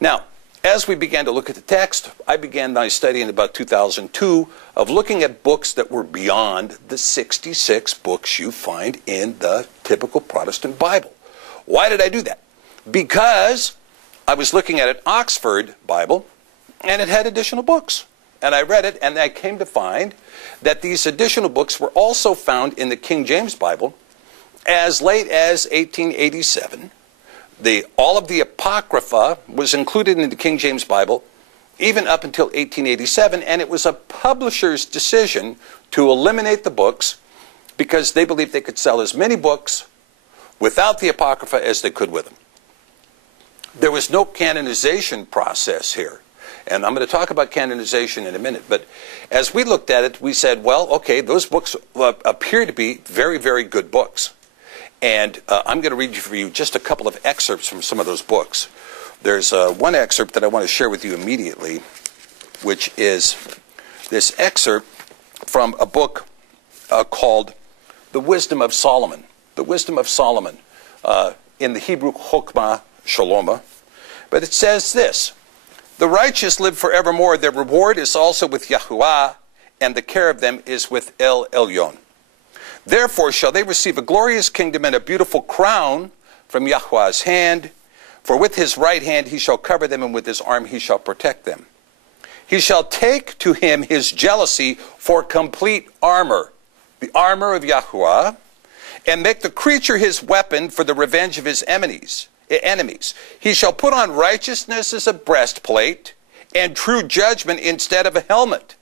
Now, as we began to look at the text, I began my study in about 2002 of looking at books that were beyond the 66 books you find in the typical Protestant Bible. Why did I do that? Because I was looking at an Oxford Bible, and it had additional books. And I read it, and I came to find that these additional books were also found in the King James Bible as late as 1887. All of the Apocrypha was included in the King James Bible even up until 1887, and it was a publisher's decision to eliminate the books because they believed they could sell as many books without the Apocrypha as they could with them. There was no canonization process here. And I'm going to talk about canonization in a minute. But as we looked at it, we said, well, okay, those books appear to be very, very good books. And I'm going to read for you just a couple of excerpts from some of those books. There's one excerpt that I want to share with you immediately, which is this excerpt from a book called The Wisdom of Solomon. The Wisdom of Solomon, in the Hebrew Chokmah Shalomah. But it says this: the righteous live forevermore. Their reward is also with Yahuwah, and the care of them is with El Elyon. Therefore shall they receive a glorious kingdom and a beautiful crown from Yahuwah's hand. For with his right hand he shall cover them, and with his arm he shall protect them. He shall take to him his jealousy for complete armor, the armor of Yahuwah, and make the creature his weapon for the revenge of his enemies. He shall put on righteousness as a breastplate, and true judgment instead of a helmet.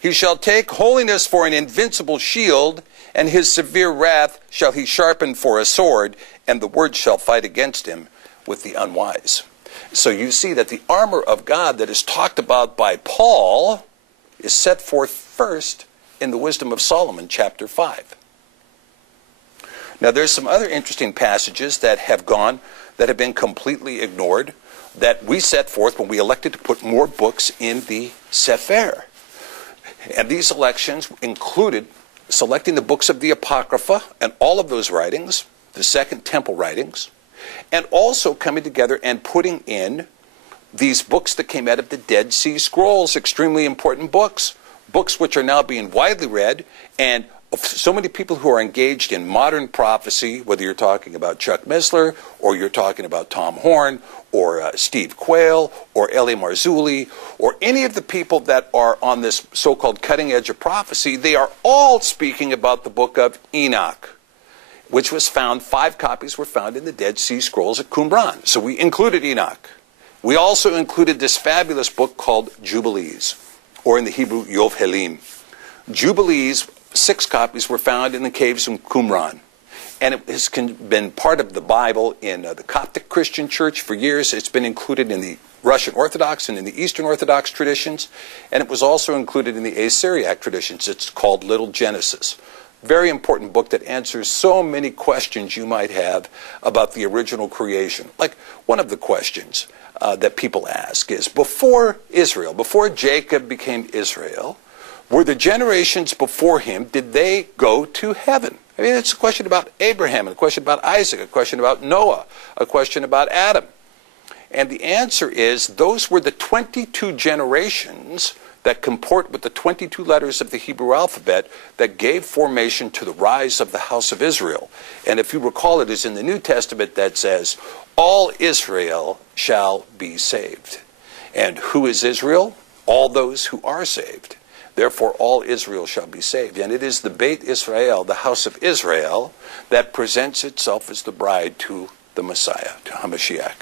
He shall take holiness for an invincible shield, and his severe wrath shall he sharpen for a sword, and the word shall fight against him with the unwise. So you see that the armor of God that is talked about by Paul is set forth first in the Wisdom of Solomon, chapter 5. Now there's some other interesting passages that have been completely ignored, that we set forth when we elected to put more books in the Cepher. And these elections included selecting the books of the Apocrypha and all of those writings, the Second Temple writings, and also coming together and putting in these books that came out of the Dead Sea Scrolls, extremely important books, books which are now being widely read, and so many people who are engaged in modern prophecy, whether you're talking about Chuck Missler, or you're talking about Tom Horn, or Steve Quayle, or Eli Marzulli, or any of the people that are on this so-called cutting edge of prophecy, they are all speaking about the book of Enoch, which was found, 5 copies were found in the Dead Sea Scrolls at Qumran. So we included Enoch. We also included this fabulous book called Jubilees, or in the Hebrew, Yovhelim. Jubilees, 6 copies were found in the caves of Qumran. And it has been part of the Bible in the Coptic Christian Church for years. It's been included in the Russian Orthodox and in the Eastern Orthodox traditions. And it was also included in the Assyriac traditions. It's called Little Genesis. Very important book that answers so many questions you might have about the original creation. Like one of the questions that people ask is, before Israel, before Jacob became Israel, were the generations before him, did they go to heaven? I mean, it's a question about Abraham, a question about Isaac, a question about Noah, a question about Adam. And the answer is, those were the 22 generations that comport with the 22 letters of the Hebrew alphabet that gave formation to the rise of the house of Israel. And if you recall, it is in the New Testament that says, all Israel shall be saved. And who is Israel? All those who are saved. Therefore, all Israel shall be saved. And it is the Beit Israel, the house of Israel, that presents itself as the bride to the Messiah, to HaMashiach.